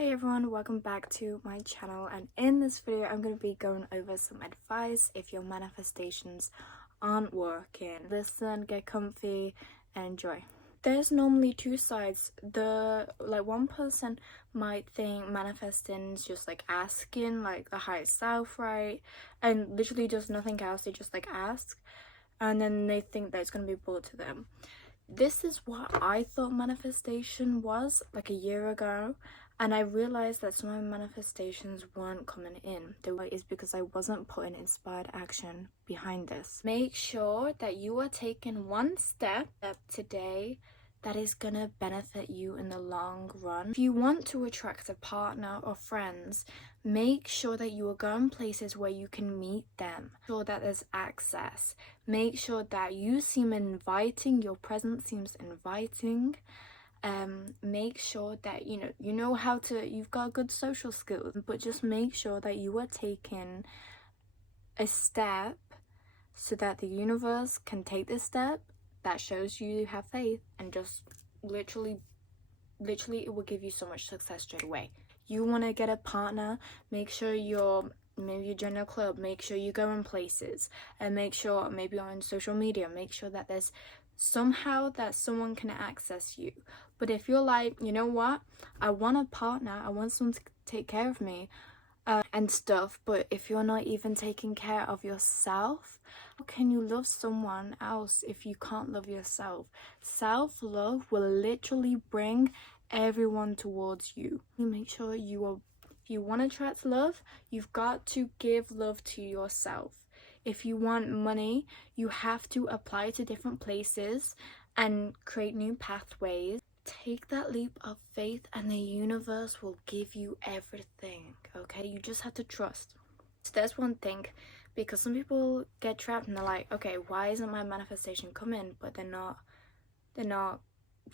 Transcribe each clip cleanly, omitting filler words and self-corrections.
Hey everyone, welcome back to my channel, and in this video I'm going to be going over some advice if your manifestations aren't working. Listen, get comfy, and enjoy. There's normally two sides. One person might think manifesting is just like asking like the higher self, right? And literally just nothing else. They just like ask and then they think that it's going to be brought to them. This is what I thought manifestation was like a year ago, and I realized that some of my manifestations weren't coming in. The way is because I wasn't putting inspired action behind this. Make sure that you are taking one step today that is gonna benefit you in the long run. If you want to attract a partner or friends, make sure that you are going places where you can meet them. Make sure that there's access. Make sure that you seem inviting, your presence seems inviting. Make sure that you know how to, you've got good social skills, but just make sure that you are taking a step so that the universe can take this step that shows you have faith, and just literally it will give you so much success straight away. You want to get a partner, make sure maybe you join a club, make sure you go in places, and make sure maybe on social media, make sure that there's somehow that someone can access you. But if you're like, you know what, I want a partner, I want someone to take care of me and stuff, but if you're not even taking care of yourself, how can you love someone else if you can't love yourself? Self-love will literally bring everyone towards you. You make sure if you want to attract love, you've got to give love to yourself. If you want money, you have to apply to different places and create new pathways. Take that leap of faith and the universe will give you everything, okay? You just have to trust. So there's one thing, because some people get trapped and they're like, okay, why isn't my manifestation coming? But they're not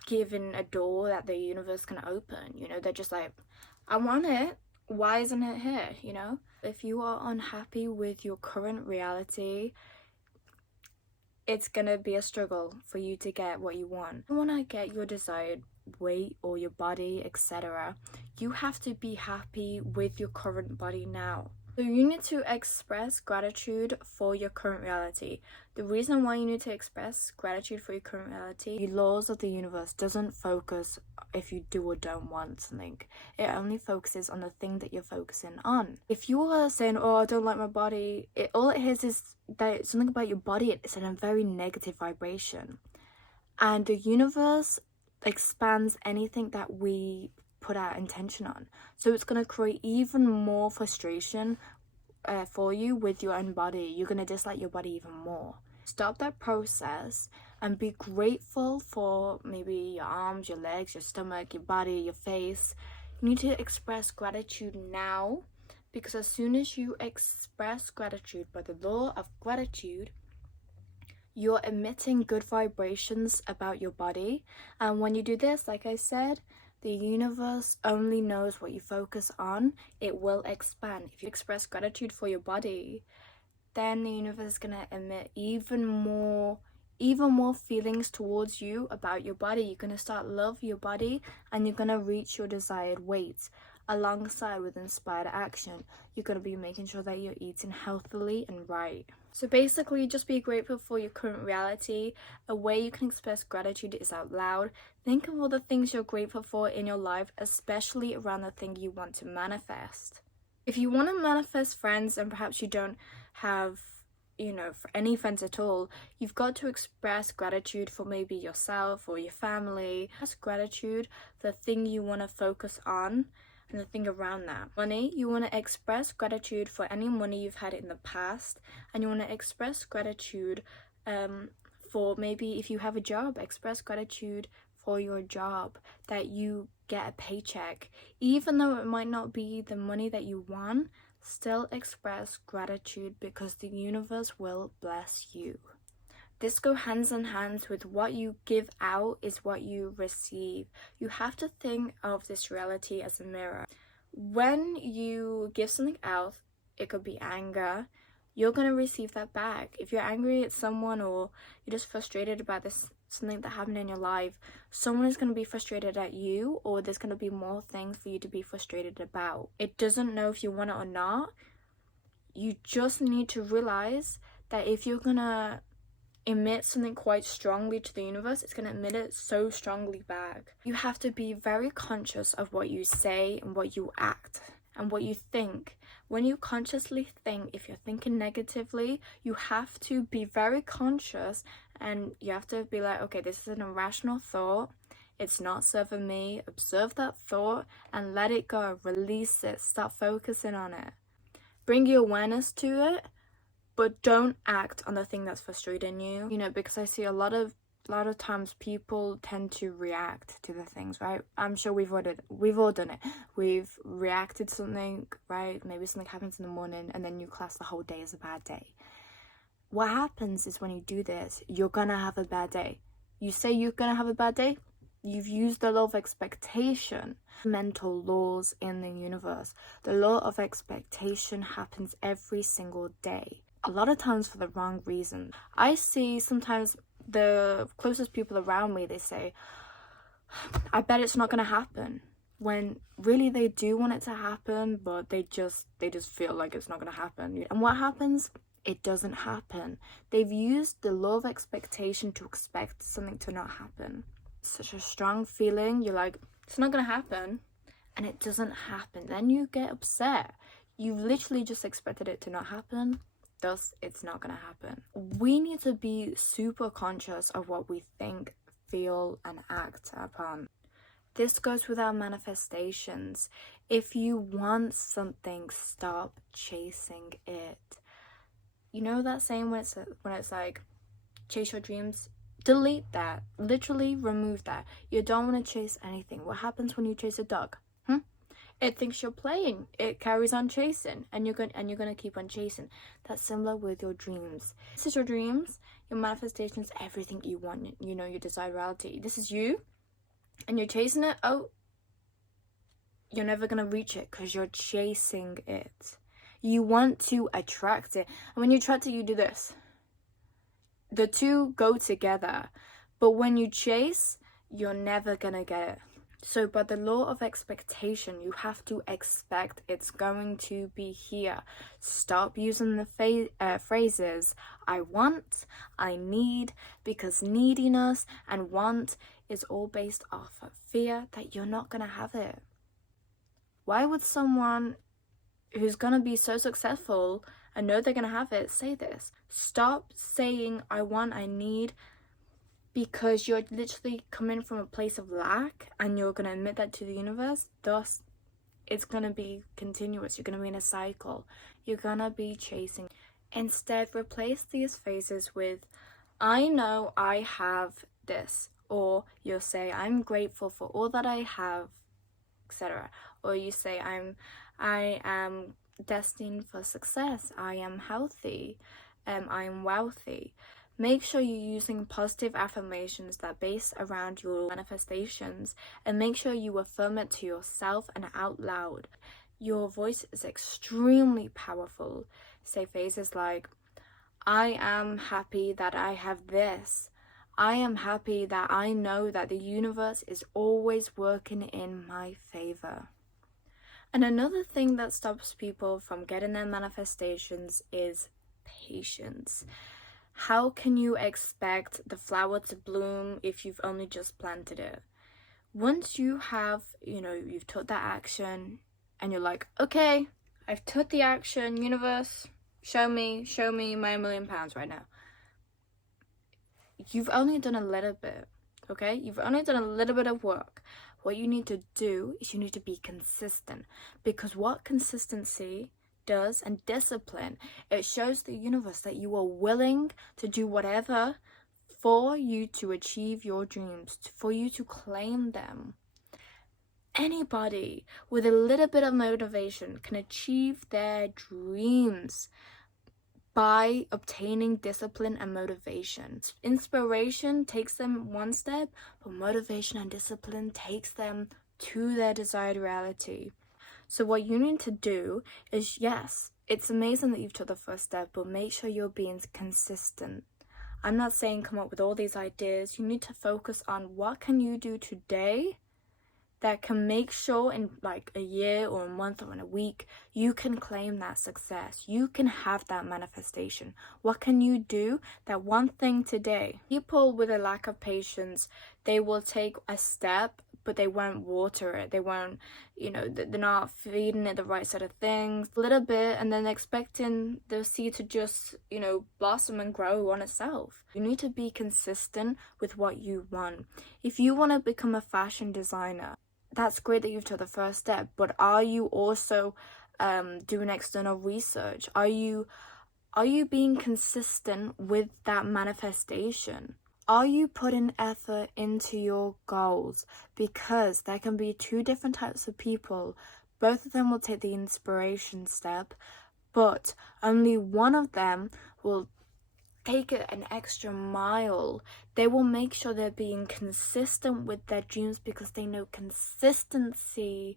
given a door that the universe can open, they're just like, I want it, why isn't it here? If you are unhappy with your current reality, it's gonna be a struggle for you to get what you want. If you want to get your desired weight or your body, etc., you have to be happy with your current body now. So you need to express gratitude for your current reality. The reason why you need to express gratitude for your current reality, the laws of the universe doesn't focus if you do or don't want something. It only focuses on the thing that you're focusing on. If you are saying, oh, I don't like my body, all it is that something about your body, it's in a very negative vibration. And the universe expands anything that we put our intention on. So it's going to create even more frustration for you with your own body. You're going to dislike your body even more. Stop that process and be grateful for maybe your arms, your legs, your stomach, your body, your face. You need to express gratitude now, because as soon as you express gratitude by the law of gratitude, you're emitting good vibrations about your body. And when you do this, like I said, the universe only knows what you focus on. It will expand. If you express gratitude for your body, then the universe is gonna emit even more feelings towards you about your body. You're gonna start love your body, and you're gonna reach your desired weight. Alongside with inspired action, you're gonna be making sure that you're eating healthily and right. So basically, just be grateful for your current reality. A way you can express gratitude is out loud. Think of all the things you're grateful for in your life, especially around the thing you want to manifest. If you want to manifest friends and perhaps you don't have, for any friends at all, you've got to express gratitude for maybe yourself or your family. Express gratitude for the thing you want to focus on and the thing around that. Money, you want to express gratitude for any money you've had in the past, and you want to express gratitude for maybe if you have a job, express gratitude for your job, that you get a paycheck. Even though it might not be the money that you want, still express gratitude, because the universe will bless you. This goes hands in hand with what you give out is what you receive. You have to think of this reality as a mirror. When you give something out, it could be anger, you're going to receive that back. If you're angry at someone or you're just frustrated about this something that happened in your life, someone is going to be frustrated at you, or there's going to be more things for you to be frustrated about. It doesn't know if you want it or not. You just need to realize that if you're going to emit something quite strongly to the universe, it's going to emit it so strongly back. You have to be very conscious of what you say and what you act and what you think. When you consciously think, if you're thinking negatively, you have to be very conscious, and you have to be like, okay, this is an irrational thought. It's not serving me. Observe that thought and let it go. Release it. Start focusing on it. Bring your awareness to it, but don't act on the thing that's frustrating you. You know, because I see a lot of times people tend to react to the things, right? I'm sure we've all done it. We've reacted to something, right? Maybe something happens in the morning and then you class the whole day as a bad day. What happens is when you do this, you're gonna have a bad day. You say you're gonna have a bad day, you've used the law of expectation. Mental laws in the universe. The law of expectation happens every single day. A lot of times for the wrong reason. I see sometimes the closest people around me, they say, I bet it's not going to happen. When really they do want it to happen, but they just feel like it's not going to happen. And what happens? It doesn't happen. They've used the law of expectation to expect something to not happen. Such a strong feeling. You're like, it's not going to happen. And it doesn't happen. Then you get upset. You've literally just expected it to not happen. Thus, it's not going to happen. We need to be super conscious of what we think, feel, and act upon. This goes with our manifestations. If you want something, stop chasing it. You know that saying when it's like, chase your dreams? Delete that. Literally remove that. You don't want to chase anything. What happens when you chase a dog? It thinks you're playing. It carries on chasing, and you're gonna keep on chasing. That's similar with your dreams. This is your dreams, your manifestations, everything you want. You know, your desired reality. This is you, and you're chasing it. Oh, you're never gonna reach it because you're chasing it. You want to attract it, and when you attract it, you do this. The two go together, but when you chase, you're never gonna get it. So by the law of expectation, you have to expect it's going to be here. Stop using the phrases I want, I need, because neediness and want is all based off of fear that you're not going to have it. Why would someone who's going to be so successful and know they're going to have it say this? Stop saying I want, I need, because you're literally coming from a place of lack and you're going to admit that to the universe. Thus, it's going to be continuous. You're going to be in a cycle. You're going to be chasing. Instead, replace these phrases with, I know I have this. Or you'll say, I'm grateful for all that I have, etc. Or you say, I am destined for success. I am healthy. I am wealthy. Make sure you're using positive affirmations that are based around your manifestations, and make sure you affirm it to yourself and out loud. Your voice is extremely powerful. Say phrases like, I am happy that I have this. I am happy that I know that the universe is always working in my favor. And another thing that stops people from getting their manifestations is patience. How can you expect the flower to bloom if you've only just planted it? Once you have, you've took that action and you're like, okay, I've took the action, universe, show me my £1 million right now. You've only done a little bit, okay? You've only done a little bit of work. What you need to do is you need to be consistent, because what consistency does, and discipline, it shows the universe that you are willing to do whatever for you to achieve your dreams, for you to claim them. Anybody with a little bit of motivation can achieve their dreams by obtaining discipline and motivation. Inspiration takes them one step, but motivation and discipline takes them to their desired reality. So what you need to do is, yes, it's amazing that you've took the first step, but make sure you're being consistent. I'm not saying come up with all these ideas. You need to focus on what can you do today that can make sure in like a year or a month or in a week, you can claim that success. You can have that manifestation. What can you do? That one thing today. People with a lack of patience, they will take a step, but they won't water it. They won't, they're not feeding it the right sort of things. A little bit, and then expecting the seed to just, blossom and grow on itself. You need to be consistent with what you want. If you want to become a fashion designer, that's great that you've took the first step, but are you also doing external research? Are you being consistent with that manifestation? Are you putting effort into your goals? Because there can be two different types of people. Both of them will take the inspiration step, but only one of them will take it an extra mile. They will make sure they're being consistent with their dreams because they know consistency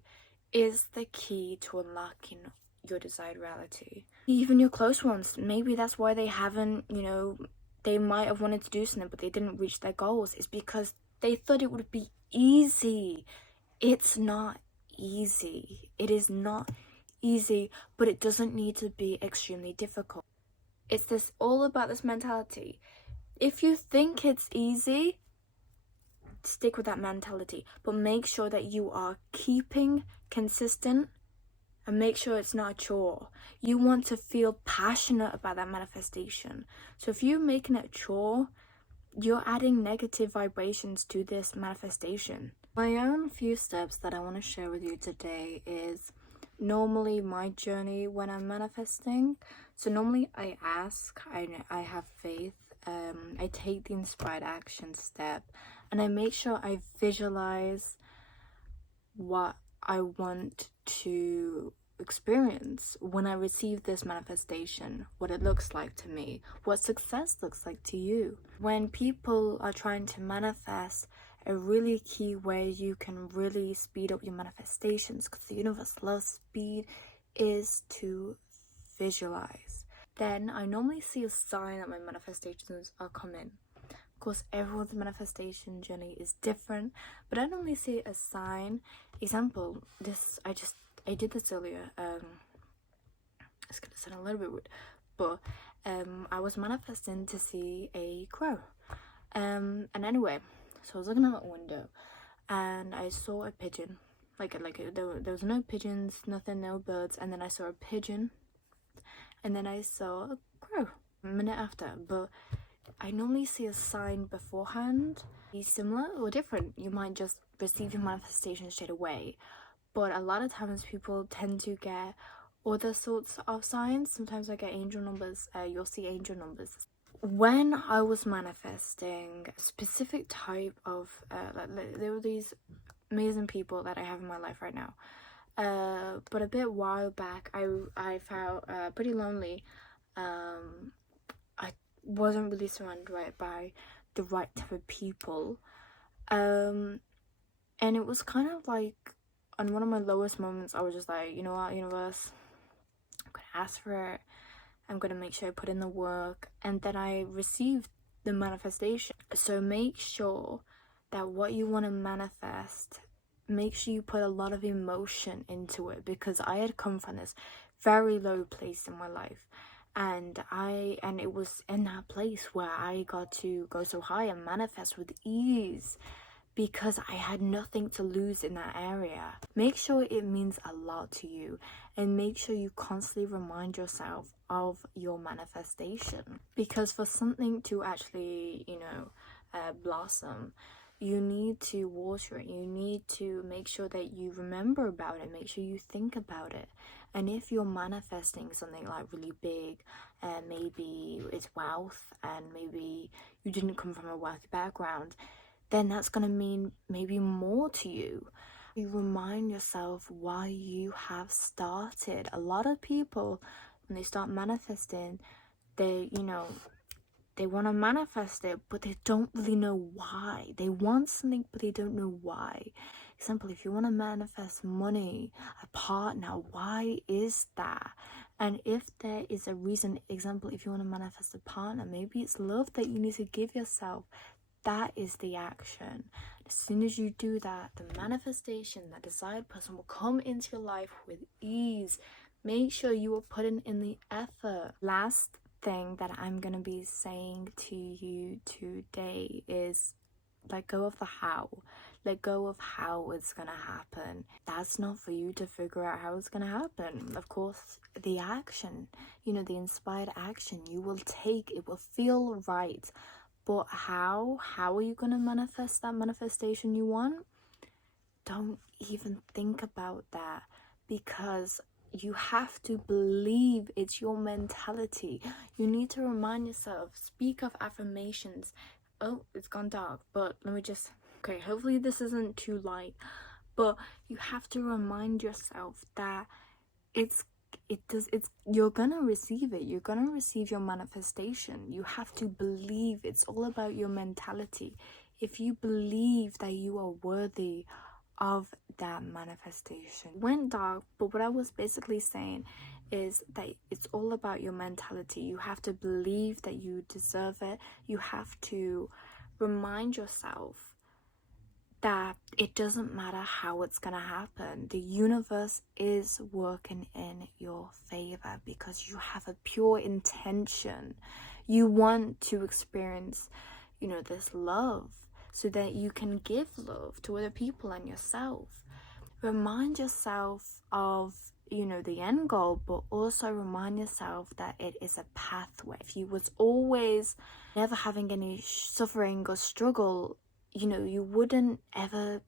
is the key to unlocking your desired reality. Even your close ones, maybe that's why they haven't, they might have wanted to do something but they didn't reach their goals. It's because they thought it would be easy. It's not easy. It is not easy, but it doesn't need to be extremely difficult. It's all about this mentality. If you think it's easy, stick with that mentality, but make sure that you are keeping consistent and make sure it's not a chore. You want to feel passionate about that manifestation. So if you're making it a chore, you're adding negative vibrations to this manifestation. My own few steps that I want to share with you today is normally my journey when I'm manifesting. So normally I ask, I have faith, I take the inspired action step, and I make sure I visualize what I want to experience when I receive this manifestation, what it looks like to me, what success looks like to you. When people are trying to manifest, a really key way you can really speed up your manifestations, because the universe loves speed, is to visualize. Then I normally see a sign that my manifestations are coming. Of course, everyone's manifestation journey is different, but I normally see a sign. Example, I did this earlier. It's gonna sound a little bit weird, but I was manifesting to see a crow. And anyway, so I was looking out my window and I saw a pigeon. There was no pigeons, nothing, no birds, and then I saw a pigeon, and then I saw a crow a minute after. But I normally see a sign beforehand. Be similar or different. You might just receive your manifestation straight away, but a lot of times people tend to get other sorts of signs. Sometimes I get angel numbers. You'll see angel numbers. When I was manifesting a specific type of there were these amazing people that I have in my life right now, but a bit while back I felt pretty lonely. I wasn't really surrounded by the right type of people, and it was kind of like on one of my lowest moments I was just like, you know what, universe, I'm gonna ask for it, I'm gonna make sure I put in the work, and then I received the manifestation. So make sure that what you want to manifest, make sure you put a lot of emotion into it, because I had come from this very low place in my life, and it was in that place where I got to go so high and manifest with ease, because I had nothing to lose in that area. Make sure it means a lot to you, and make sure you constantly remind yourself of your manifestation, because for something to actually blossom, you need to water it. You need to make sure that you remember about it, make sure you think about it. And if you're manifesting something like really big, and maybe it's wealth, and maybe you didn't come from a wealthy background, then that's going to mean maybe more to you. You remind yourself why you have started. A lot of people, when they start manifesting, they want to manifest it, but they don't really know why. They want something, but they don't know why. Example, if you want to manifest money, a partner, why is that? And if there is a reason, example, if you want to manifest a partner, maybe it's love that you need to give yourself. That is the action. As soon as you do that, the manifestation, that desired person will come into your life with ease. Make sure you are putting in the effort. Last thing that I'm going to be saying to you today is let go of the how. Let go of how it's going to happen. That's not for you to figure out how it's going to happen. Of course, the action, the inspired action you will take, it will feel right. But how are you going to manifest that manifestation you want? Don't even think about that, because you have to believe it's your mentality. You need to remind yourself, speak of affirmations. Oh, it's gone dark, but let me just, okay, hopefully this isn't too light, but you have to remind yourself that you're gonna receive it. You're gonna receive your manifestation. You have to believe. It's all about your mentality. If you believe that you are worthy of that manifestation. It went dark, but what I was basically saying is that it's all about your mentality. You have to believe that you deserve it. You have to remind yourself that it doesn't matter how it's gonna happen. The universe is working in your favor because you have a pure intention. You want to experience, this love, so that you can give love to other people and yourself. Remind yourself of, the end goal, but also remind yourself that it is a pathway. If you was always never having any suffering or struggle, you wouldn't ever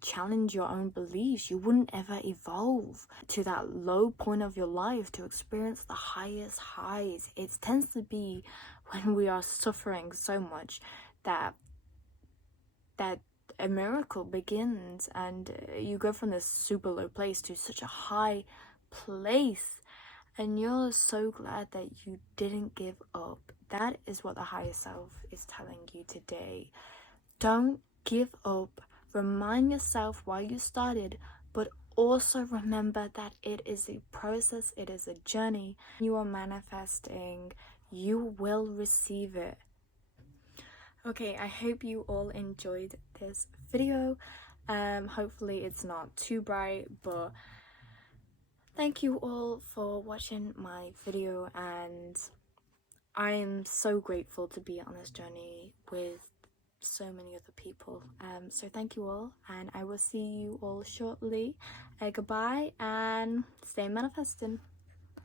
challenge your own beliefs. You wouldn't ever evolve to that low point of your life to experience the highest highs. It tends to be when we are suffering so much that a miracle begins, and you go from this super low place to such a high place, and you're so glad that you didn't give up. That is what the higher self is telling you today. Don't give up. Remind yourself why you started, but also remember that it is a process, it is a journey. You are manifesting, you will receive it. Okay, I hope you all enjoyed this video. Hopefully it's not too bright, but thank you all for watching my video, and I am so grateful to be on this journey with so many other people. So thank you all, and I will see you all shortly. Goodbye, and stay manifesting.